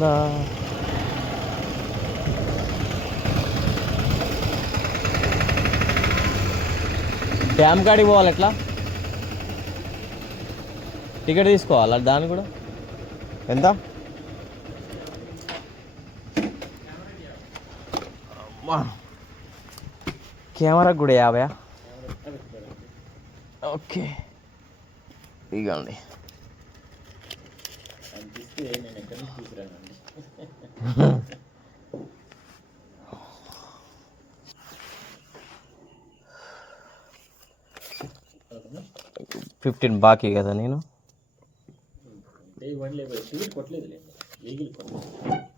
ఎట్లా డ్యామ్ కాడికి పోవాలి ఎట్లా? టికెట్ తీసుకోవాలా? దాన్ని కూడా? ఎంత? అమ్మా. కెమెరాకు కూడా యాభై ఓకే. ఇదిగోండి ఫిఫ్టీన్ బాకీ కదా నేను.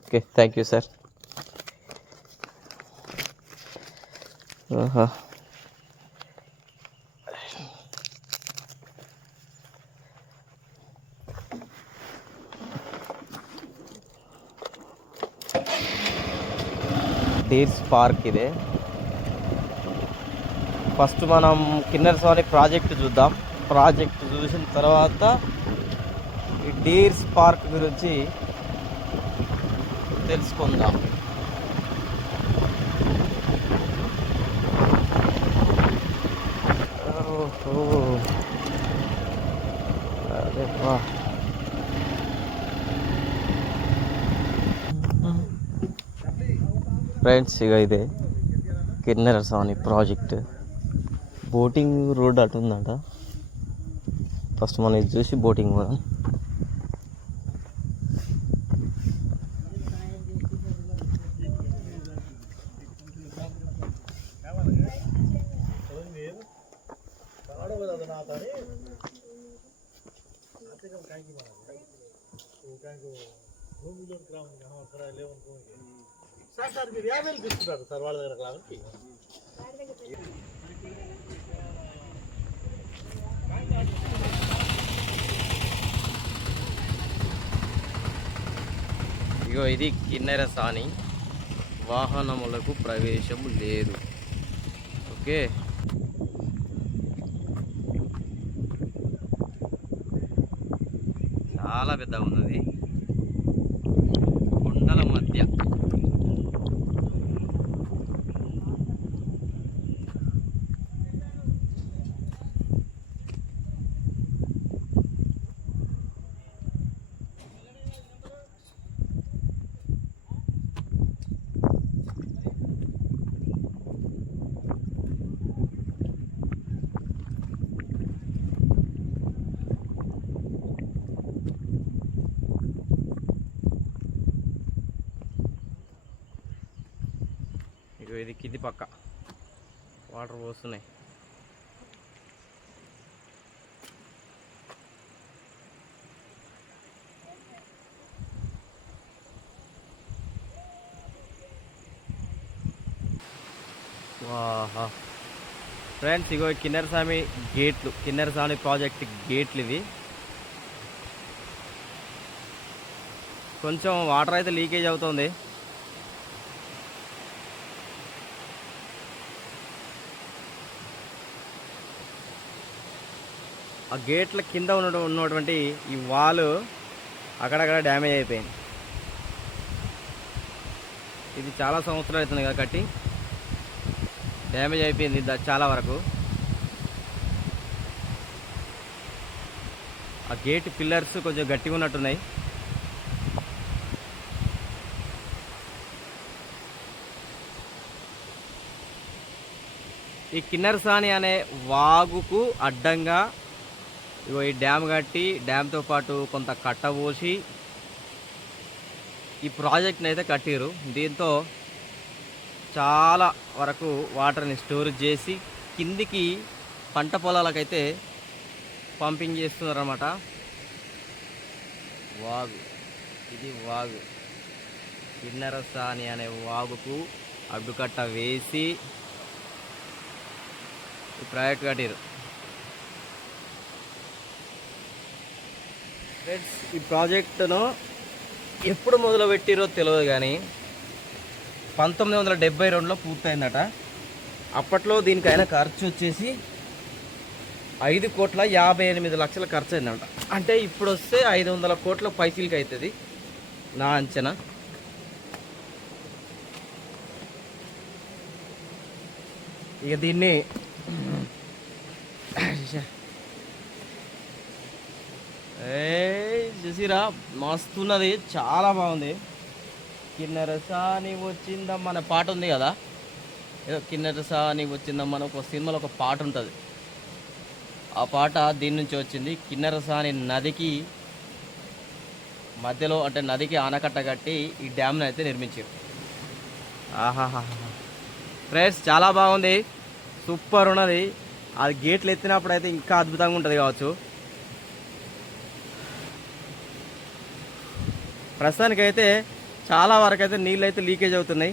ఓకే థ్యాంక్ యూ సార్ ఆహా. డీర్స్ పార్క్ ఇదే. ఫస్ట్ మనం కిన్నర్ స్వామి ప్రాజెక్ట్ చూద్దాం. ప్రాజెక్ట్ చూసిన తర్వాత ఈ డీర్స్ పార్క్ గురించి తెలుసుకుందాం. ఫ్రెండ్స్ ఇక ఇదే Kinnera Swamy project boating road అటు ఉందంట. ఫస్ట్ మనం ఇది చూసి బోటింగ్ పోదాం సార్ సార్ మీరు యాభై వేలు తీసుకుంటారు సార్ వాళ్ళ దగ్గర క్లాస్కి ఇగో ఇది వాహనములకు ప్రవేశము లేదు. ఓకే? చాలా పెద్దగా ఉన్నది కొండల మధ్య ఇగో ఇది కింది పక్క వస్తున్నాయి. ఫ్రెండ్స్ ఇగో ఈ గేట్లు కిన్నరస్వామి ప్రాజెక్ట్ గేట్లు ఇవి. కొంచెం వాటర్ అయితే లీకేజ్ అవుతుంది. ఆ గేట్ల కింద ఉన్న ఉన్నటువంటి ఈ వాల్ అక్కడక్కడ డ్యామేజ్ అయిపోయింది. ఇది చాలా సంవత్సరాలు అవుతుంది కదా కట్టి. డ్యామేజ్ అయిపోయింది చాలా వరకు. ఆ గేట్ పిల్లర్స్ కొంచెం గట్టిగా ఉన్నట్టున్నాయి. ఈ కిన్నర్సాని అనే వాగుకు అడ్డంగా ఇగో ఈ డ్యామ్ కట్టి డ్యామ్తో పాటు కొంత కట్ట పోసి ఈ ప్రాజెక్ట్ని అయితే కట్టిరు దీంతో చాలా వరకు వాటర్ని స్టోర్ చేసి కిందికి పంట పొలాలకైతే పంపింగ్ చేస్తున్నారన్నమాట. వాగు. ఇది వాగు. కిన్నరసాని అనే వాగుకు అడ్డుకట్ట వేసి ఈ ప్రాజెక్ట్ కట్టిరు ఫ్రెండ్స్ ఈ ప్రాజెక్టును ఎప్పుడు మొదలుపెట్టిరో తెలియదు కానీ పంతొమ్మిది వందల డెబ్బై రెండులో పూర్తయిందట. అప్పట్లో దీనికైనా ఖర్చు వచ్చేసి ఐదు కోట్ల యాభై ఎనిమిది లక్షల ఖర్చు అయిందంట. అంటే ఇప్పుడు వస్తే ఐదు వందల కోట్ల పైసలకి అవుతుంది నా అంచనా. ఇక దీన్ని చూసిరా మస్తున్నది చాలా బాగుంది. కిన్నెరసాని వచ్చిందమ్మ అనే పాట ఉంది కదా? ఏదో కిన్నెరసాని వచ్చిందమ్మ అని ఒక సినిమాలో ఒక పాట ఉంటుంది. ఆ పాట దీని నుంచి వచ్చింది. కిన్నెరసాని నదికి మధ్యలో అంటే నదికి ఆనకట్ట కట్టి ఈ డ్యామ్ని అయితే నిర్మించారు. ఆహాహా ఫ్రెండ్స్ చాలా బాగుంది. సూపర్ ఉన్నది. అది గేట్లు ఎత్తినప్పుడు అయితే ఇంకా అద్భుతంగా ఉంటుంది కావచ్చు. ప్రస్తుతానికైతే చాలా వరకు అయితే నీళ్ళు అయితే లీకేజ్ అవుతున్నాయి.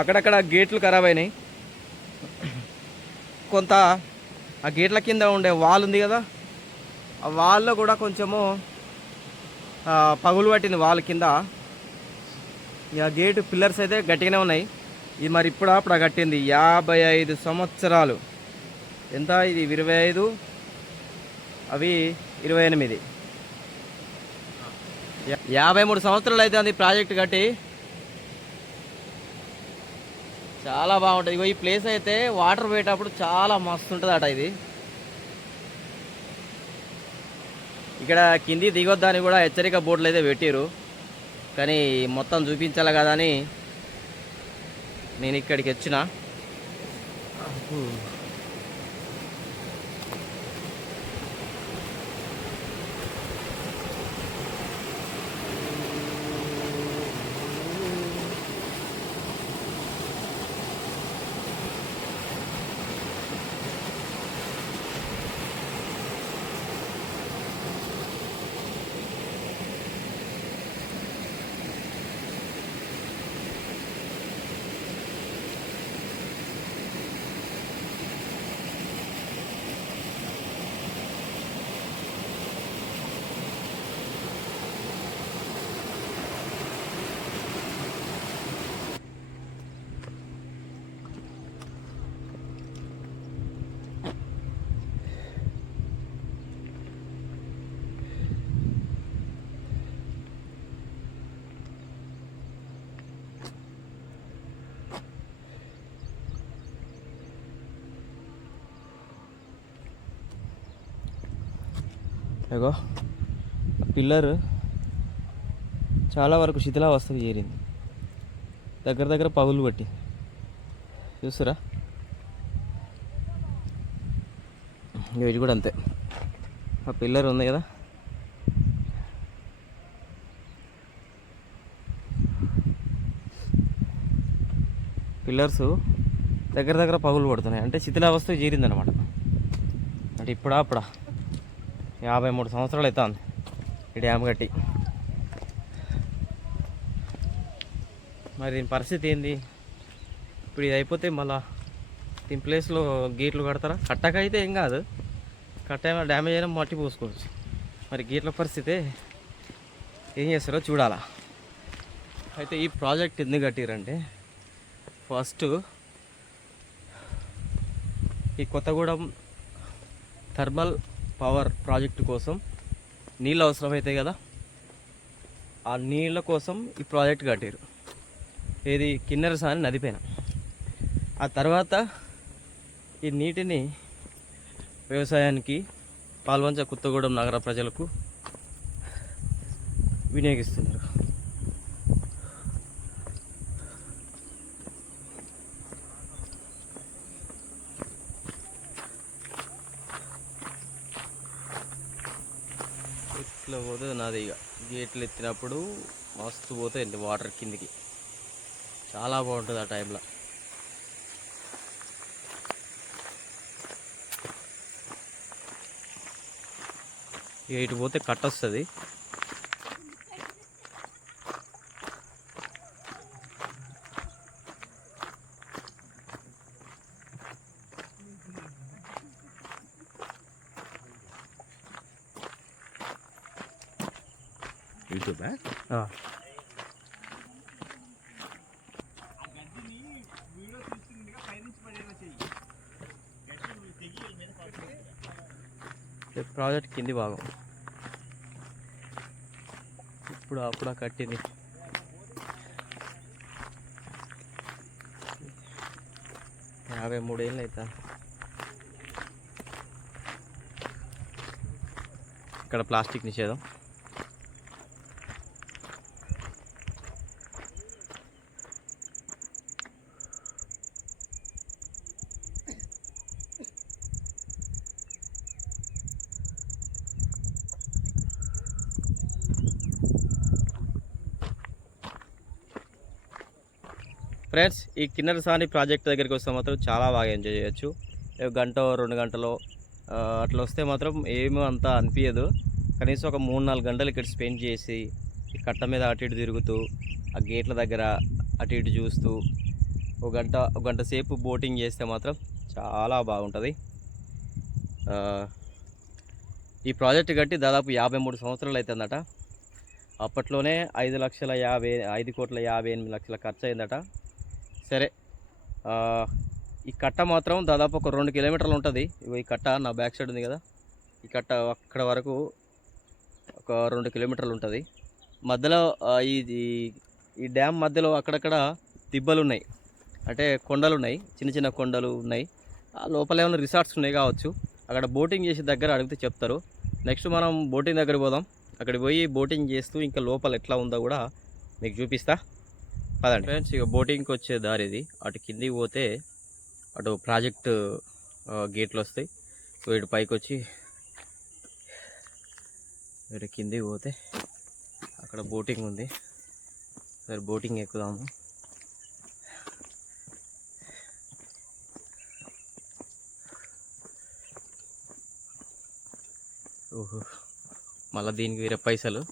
అక్కడక్కడ గేట్లు ఖరాబ్ అయినాయి. కొంత ఆ గేట్ల కింద ఉండే వాల్ ఉంది కదా ఆ వాల్లో కూడా కొంచెము పగులు పట్టింది వాల్ కింద. ఇక గేటు పిల్లర్స్ అయితే గట్టిగానే ఉన్నాయి. ఇది మరి ఇప్పుడు అప్పుడు కట్టింది యాభై ఐదు సంవత్సరాలు. ఎంత ఇది? ఇరవై ఐదు? అవి ఇరవై ఎనిమిది. యాభై మూడు సంవత్సరాలు అయితే అది ప్రాజెక్ట్ కట్టి. చాలా బాగుంటుంది. ఇగో ఈ ప్లేస్ అయితే వాటర్ పోయేటప్పుడు చాలా మస్తు ఉంటుంది అట ఇది. ఇక్కడ కింది దిగొద్దని కూడా హెచ్చరిక బోర్డులు అయితే పెట్టారు కానీ మొత్తం చూపించాలి కదా అని నేను ఇక్కడికి వచ్చిన. ఏగో పిల్లర్ చాలా వరకు శిథిలావస్థకు చేరింది. దగ్గర దగ్గర పగులు పట్టి చూసారా ఇది కూడా అంతే. ఆ పిల్లర్ ఉంది కదా? పిల్లర్స్ దగ్గర దగ్గర పగులు పడుతున్నాయి అంటే శిథిలావస్థకు చేరిందనమాట అంటే ఇప్పుడా అప్పుడా? యాభై మూడు సంవత్సరాలు అవుతుంది ఈ డ్యామ్ కట్టి. మరి దీని పరిస్థితి ఏంది? ఇప్పుడు ఇది అయిపోతే మళ్ళా దీని ప్లేస్లో గేట్లు కడతారా? కట్టక అయితే ఏం కాదు. కట్ట ఏమైనా డ్యామేజ్ అయినా మట్టి పోసుకోవచ్చు. మరి గేట్ల పరిస్థితి ఏం చేస్తారో చూడాలా. అయితే ఈ ప్రాజెక్ట్ ఎందుకు కట్టిరంటే ఫస్ట్ ఈ కొత్తగూడెం థర్మల్ పవర్ ప్రాజెక్టు కోసం నీళ్ళు అవసరమవుతాయి కదా ఆ నీళ్ళ కోసం ఈ ప్రాజెక్ట్ కట్టారు ఇది కిన్నెరసాని నదిపైన ఆ తర్వాత ఈ నీటిని వ్యవసాయానికి పాల్వంచ కొత్తగూడెం నగర ప్రజలకు వినియోగిస్తున్నారు ఇట్లా పోతే నాది ఇక గేట్లు ఎత్తినప్పుడు మస్తు పోతాయండి వాటర్ కిందికి. చాలా బాగుంటుంది ఆ టైంలో. ఇక ఇటు పోతే కట్ వస్తుంది. యూట్యూబా? ప్రాజెక్ట్ కింది భాగం. ఇప్పుడు అప్పుడు కట్టింది. యాభై మూడేళ్ళు అవుతా ఇక్కడ ప్లాస్టిక్ నిషేధం. ఫ్రెండ్స్ ఈ కిన్నెర సాని ప్రాజెక్ట్ దగ్గరికి వస్తే మాత్రం చాలా బాగా ఎంజాయ్ చేయొచ్చు. గంట రెండు గంటలో అట్లా వస్తే మాత్రం ఏమీ అంత అనిపించదు కనీసం ఒక మూడు నాలుగు గంటలు ఇక్కడ స్పెండ్ చేసి ఈ కట్ట మీద అటు ఇటు తిరుగుతూ ఆ గేట్ల దగ్గర అటు ఇటు చూస్తూ ఒక గంట ఒక గంట సేపు బోటింగ్ చేస్తే మాత్రం చాలా బాగుంటుంది. ఈ ప్రాజెక్ట్ కట్టి దాదాపు యాభై మూడు సంవత్సరాలు అవుతుందట అప్పట్లోనే ఐదు లక్షల యాభై ఐదు కోట్ల యాభై ఎనిమిది లక్షల ఖర్చు అయిందట సరే. ఈ కట్ట మాత్రం దాదాపు ఒక రెండు కిలోమీటర్లు ఉంటుంది. ఈ కట్ట నా బ్యాక్ సైడ్ ఉంది కదా. ఈ కట్ట అక్కడ వరకు ఒక రెండు కిలోమీటర్లు ఉంటుంది. మధ్యలో ఈ ఈ- డ్యామ్ మధ్యలో అక్కడక్కడ దిబ్బలు ఉన్నాయి. అంటే కొండలు ఉన్నాయి. చిన్న చిన్న కొండలు ఉన్నాయి. ఆ లోపల ఏమైనా రిసార్ట్స్ ఉన్నాయి కావచ్చు. అక్కడ బోటింగ్ చేసే దగ్గర అడిగితే చెప్తారు. నెక్స్ట్ మనం బోటింగ్ దగ్గర పోదాం. అక్కడ పోయి బోటింగ్ చేస్తూ ఇంకా లోపల ఎట్లా ఉందో కూడా మీకు చూపిస్తా. పదండి. ఫ్రెండ్స్ ఇక బోటింగ్కి వచ్చే దారి ఇది. అటు కిందికి పోతే అటు ప్రాజెక్ట్ గేట్లు వస్తాయి. సో ఇటు పైకి వచ్చి ఇటు కిందికి పోతే అక్కడ బోటింగ్ ఉంది. సరే బోటింగ్ ఎక్కుదాము. ఓహో. మళ్ళీ దీనికి వేరే పైసలు.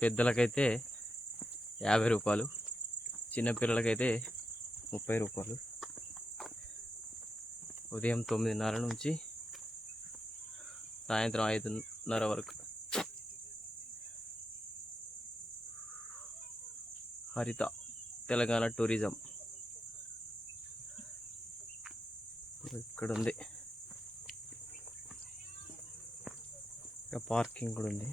పెద్దలకైతే యాభై రూపాయలు చిన్నపిల్లలకైతే ముప్పై రూపాయలు. ఉదయం తొమ్మిదిన్నర నుంచి సాయంత్రం ఐదున్నర వరకు. హరిత తెలంగాణ టూరిజం. ఇక్కడ ఉంది ఇంకా పార్కింగ్ కూడా ఉంది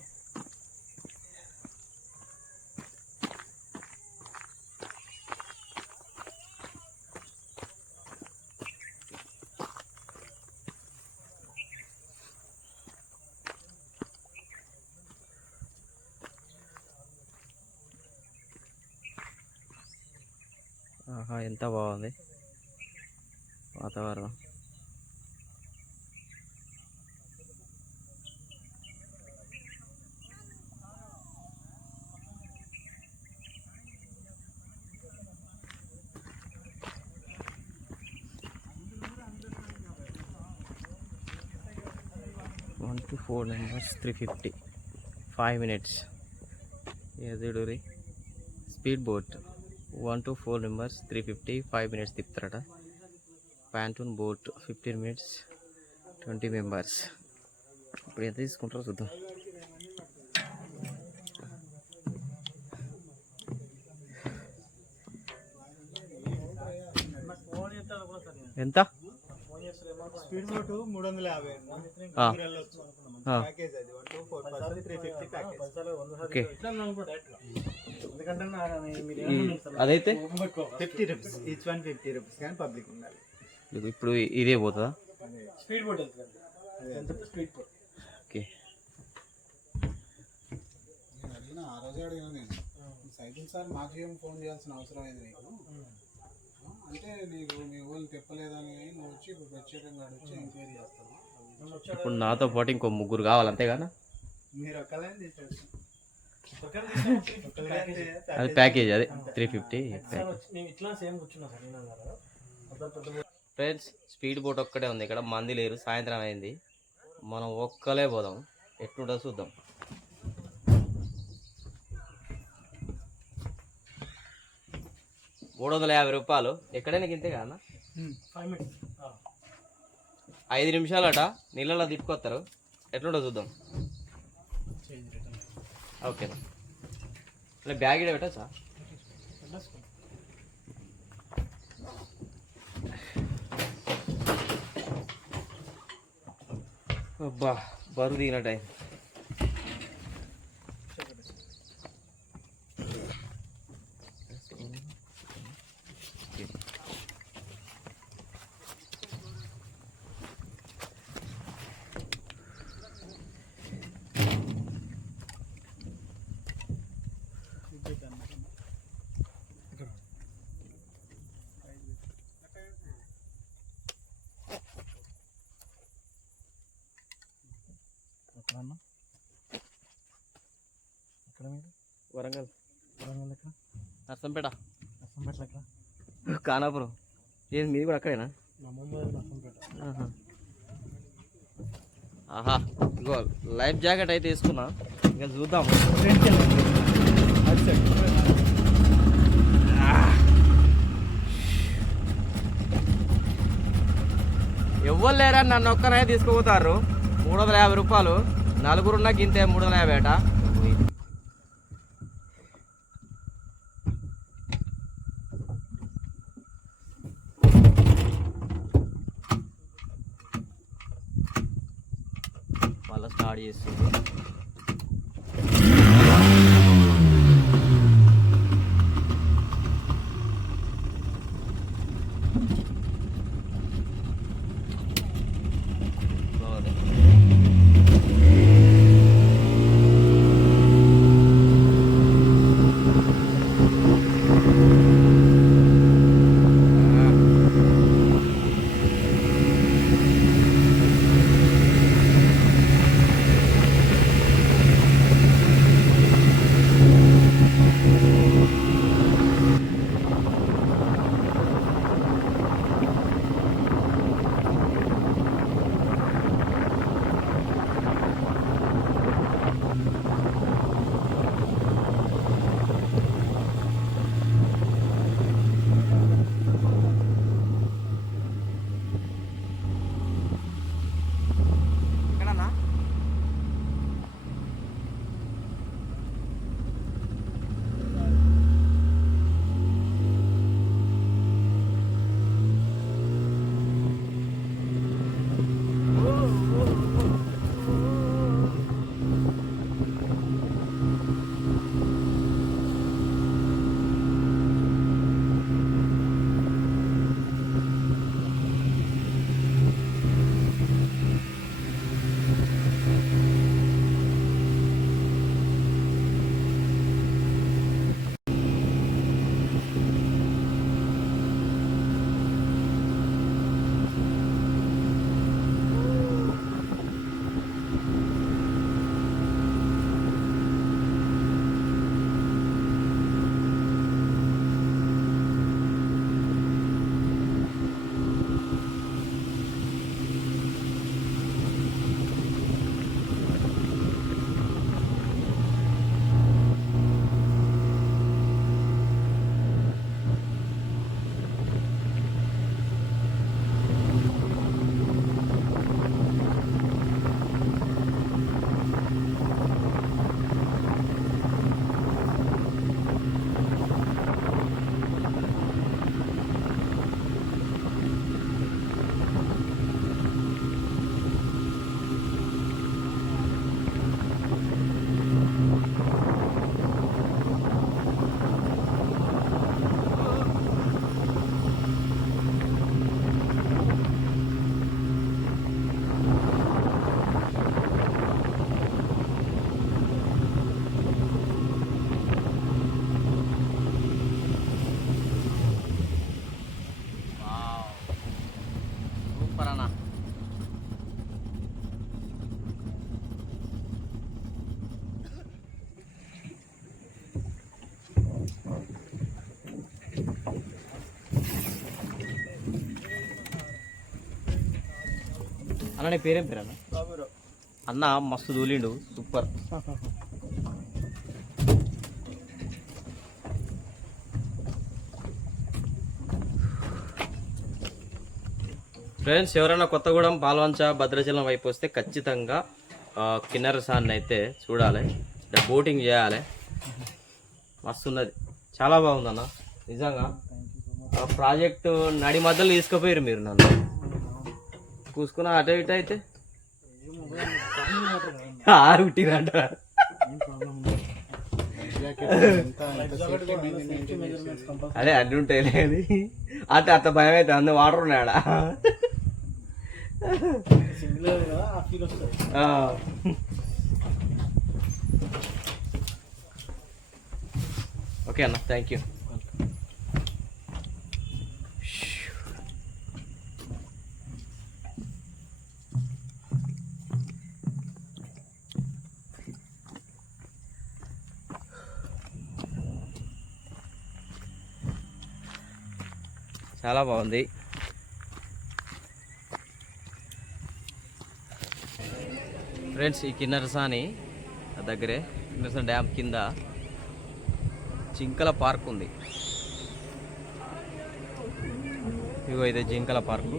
ఆహా ఎంత బాగుంది వాతావరణం one two four numbers three fifty five minutes ఎదుడురి speed boat one two four members three fifty five minutes తిప్పుతారట pontoon boat fifteen minutes twenty members. ఇప్పుడు ఎంత తీసుకుంటారో చూద్దాం. ఎంత? స్పీడ్ బోట్ మూడు వందల యాభై ఆ. ఆ. ప్యాకేజ్ అది. One two four percent three fifty package. అదైతే? Fifty rupees. Each one fifty rupees కానీ పబ్లిక్ ఉండాలి. ఇప్పుడు ఇదే పోతుందా? Speed boat speed boat. Okay. నేను అడిగిన ఆ రోజే అడిగిన నేను. సైకిల్ సార్ మాకు ఏం ఫోన్ చేయాల్సిన అవసరం అయింది నీకు? అంటే నీకు మీ ఊళ్ళు తెప్పలేదని నువ్వు వచ్చి ఇప్పుడు ప్రత్యేకంగా అడిగి ఎంక్వైరీ చేస్తాను ఇప్పుడు నాతో పాటు ఇంకో ముగ్గురు కావాలి అంతేగానా మీరు ఒక్కలైనా తీసుకోవచ్చు అది ప్యాకేజ్ అదే త్రీ ఫిఫ్టీ ఇట్లా సేమ్ కూర్చున్నాం సార్ ఫ్రెండ్స్ స్పీడ్ బోట్ ఒక్కటే ఉంది. ఇక్కడ మంది లేరు. సాయంత్రం అయింది. మనం ఒక్కలే పోదాం. ఎట్లుంటుందో చూద్దాం. మూడు వందల యాభై రూపాయలు. ఎక్కడైనా గింతే కదా ఐదు నిమిషాలట. నీళ్ళలో తిప్పుకొస్తారు. ఎట్లుంటో చూద్దాం. ఓకే బ్యాగ్ ఇడ పెట్టచ్చా? అబ్బా அப்பா பருதின டைம் వరంగల్. వరంగల్ ఎక్కడ నర్సంపేట. నర్సంపేట ఎక్కడ కానాపురం ఏది మీది కూడా అక్కడేనా? ఆహా. ఇగో లైఫ్ జాకెట్ అయితే వేసుకున్నా. ఇంకా చూద్దాం. ఎవ్వరు లేరా నన్ను ఒక్కనే తీసుకుపోతారు? మూడు వందల యాభై రూపాయలు. నలుగురున్నా గింతే మూడు వందల యాభై అట. మళ్ళీ స్టార్ట్ చేస్తుంది అన్న నీ పేరేం పేరు అన్న? అన్న మస్తు దూలిండు. సూపర్. ఫ్రెండ్స్ ఎవరైనా కొత్తగూడెం పాల్వంచ భద్రాచలం వైపు వస్తే ఖచ్చితంగా కిన్నెర సాన్ని అయితే చూడాలి. బోటింగ్ చేయాలి. మస్తు ఉన్నది. చాలా బాగుందన్న నిజంగా. ఆ ప్రాజెక్టు నడి మధ్యలో తీసుకుపోయారు మీరు నన్ను. కూసుకున్న అటు ఇటు అయితే. ఆరు పుట్టిరంట. అదే అడ్డు ఉంటాయి లేదు అట్ట అత్త భయం అయితే అందు వాటర్ ఉన్నాడా ఓకే అన్న థ్యాంక్ యూ చాలా బాగుంది. ఫ్రెండ్స్ ఈ కిన్నరసాని దగ్గరే. కిన్నరసాని డ్యామ్ కింద జింకల పార్క్ ఉంది. ఇగో ఇది జింకల పార్కు.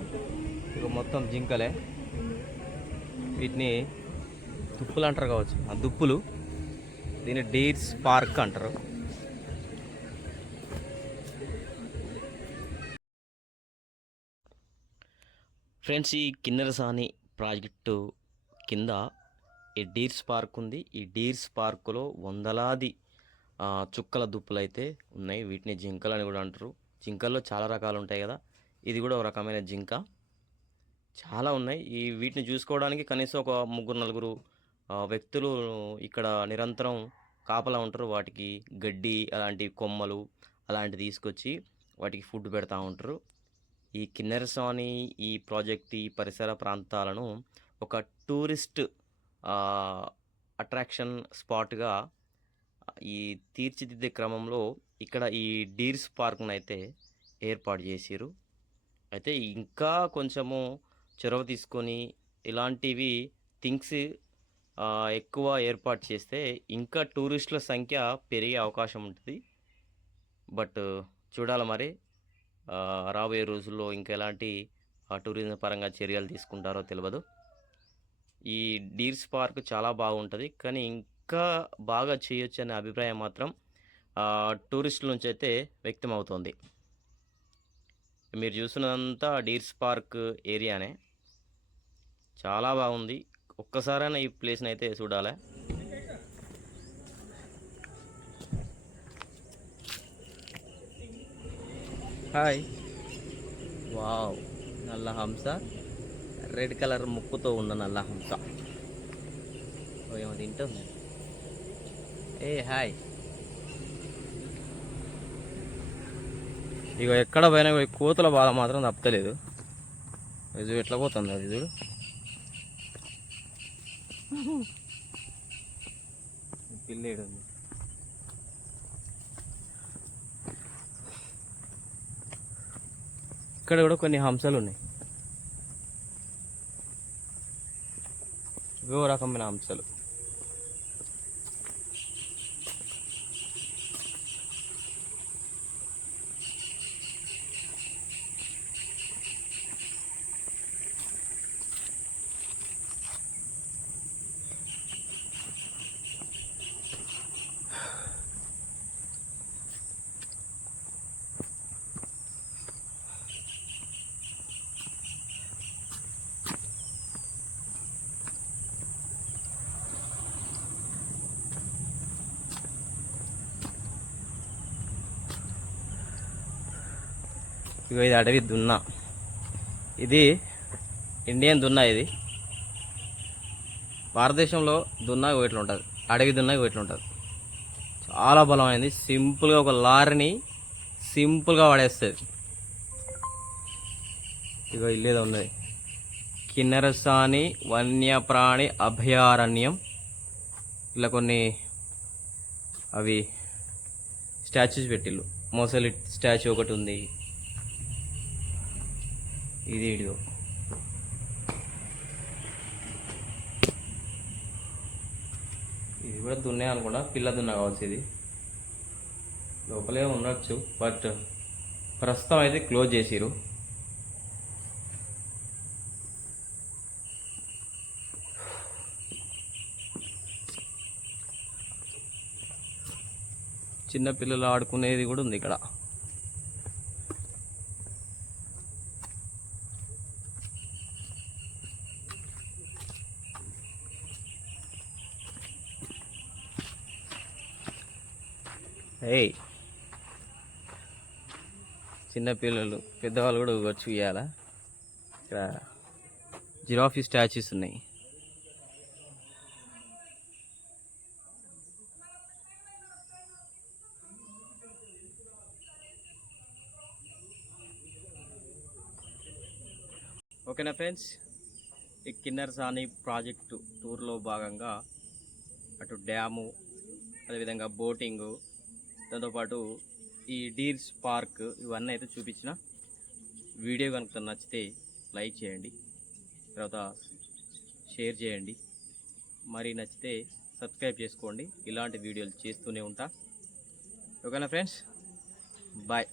ఇక మొత్తం జింకలే. వీటిని దుప్పులు అంటారు కావచ్చు. ఆ దుప్పులు దీన్ని డీర్స్ పార్క్ అంటారు. ఫ్రెండ్స్ ఈ కిన్నెరసాని ప్రాజెక్టు కింద ఈ డీర్స్ పార్క్ ఉంది. ఈ డీర్స్ పార్కులో వందలాది చుక్కల దుప్పులు అయితే ఉన్నాయి. వీటిని జింకలు అని కూడా అంటారు. జింకల్లో చాలా రకాలు ఉంటాయి కదా. ఇది కూడా ఒక రకమైన జింక. చాలా ఉన్నాయి. ఈ వీటిని చూసుకోవడానికి కనీసం ఒక ముగ్గురు నలుగురు వ్యక్తులు ఇక్కడ నిరంతరం కాపలా ఉంటారు. వాటికి గడ్డి అలాంటి కొమ్మలు అలాంటివి తీసుకొచ్చి వాటికి ఫుడ్ పెడతా ఉంటారు. ఈ కిన్నెరసాని ఈ ప్రాజెక్ట్ ఈ పరిసర ప్రాంతాలను ఒక టూరిస్ట్ అట్రాక్షన్ స్పాట్గా ఈ తీర్చిదిద్దే క్రమంలో ఇక్కడ ఈ డీర్స్ పార్క్ను అయితే ఏర్పాటు చేసిరు అయితే ఇంకా కొంచెము చొరవ తీసుకొని ఇలాంటివి థింగ్స్ ఎక్కువ ఏర్పాటు చేస్తే ఇంకా టూరిస్టుల సంఖ్య పెరిగే అవకాశం ఉంటుంది. బట్ చూడాలి మరి రాబోయే రోజుల్లో ఇంకా ఎలాంటి ఆ, టూరిజం పరంగా చర్యలు తీసుకుంటారో తెలియదు ఈ డీర్స్ పార్క్ చాలా బాగుంటుంది కానీ ఇంకా బాగా చేయొచ్చు అనే అభిప్రాయం మాత్రం టూరిస్టుల నుంచి అయితే వ్యక్తమవుతోంది. మీరు చూసినంతా డీర్స్ పార్క్ ఏరియానే. చాలా బాగుంది. ఒక్కసారైనా ఈ ప్లేస్ని అయితే చూడాలి. హాయ్. వావ్ నల్ల హంస. రెడ్ కలర్ ముక్కుతో ఉన్న నల్ల హంస. ఏమో తింటుంది ఏ హాయ్. ఇక ఎక్కడ పోయినా కోతుల బాధ మాత్రం తప్పలేదు ఇది ఎట్లా పోతుంది అది చూడు. పిల్లేడు ఉంది ఇక్కడ కూడా కొన్ని హంసలు ఉన్నాయి ఇవో రకమైన హంసలు. ఇగో ఇది అడవి దున్న. ఇది ఇండియన్ దున్న ఇది. భారతదేశంలో దున్న ఇట్లా ఉంటుంది. అడవి దున్న ఇట్లా ఉంటుంది. చాలా బలమైంది. సింపుల్గా ఒక లారీని సింపుల్గా పడేస్తుంది ఇగో ఇల్లేదో ఉన్నది కిన్నరసాని వన్యప్రాణి అభయారణ్యం. ఇలా కొన్ని అవి స్టాచ్యూస్ పెట్టిళ్ళు. మొసలి స్టాచ్యూ ఒకటి ఉంది. ఇది వీడియో. ఇది కూడా దున్నే అనుకుంటా. పిల్ల దున్న కావచ్చు ఇది. లోపలే ఉండొచ్చు బట్ ప్రస్తుతం అయితే క్లోజ్ చేసిరు చిన్న పిల్లలు ఆడుకునేది కూడా ఉంది ఇక్కడ. ఏయ్. చిన్నపిల్లలు పెద్దవాళ్ళు కూడా వచ్చి ఇవ్వాలా ఇక్కడ జిరాఫీ స్టాచ్యూస్ ఉన్నాయి. ఓకేనా ఫ్రెండ్స్? ఈ కిన్నర్ సాని ప్రాజెక్టు టూర్లో భాగంగా అటు డ్యాము అదేవిధంగా బోటింగు దాంతోపాటు ఈ డీర్స్ పార్క్ ఇవన్నీ అయితే చూపించిన వీడియో కనుక నచ్చితే లైక్ చేయండి తర్వాత షేర్ చేయండి మరి నచ్చితే సబ్స్క్రైబ్ చేసుకోండి. ఇలాంటి వీడియోలు చేస్తూనే ఉంటా. ఓకేనా ఫ్రెండ్స్? బాయ్.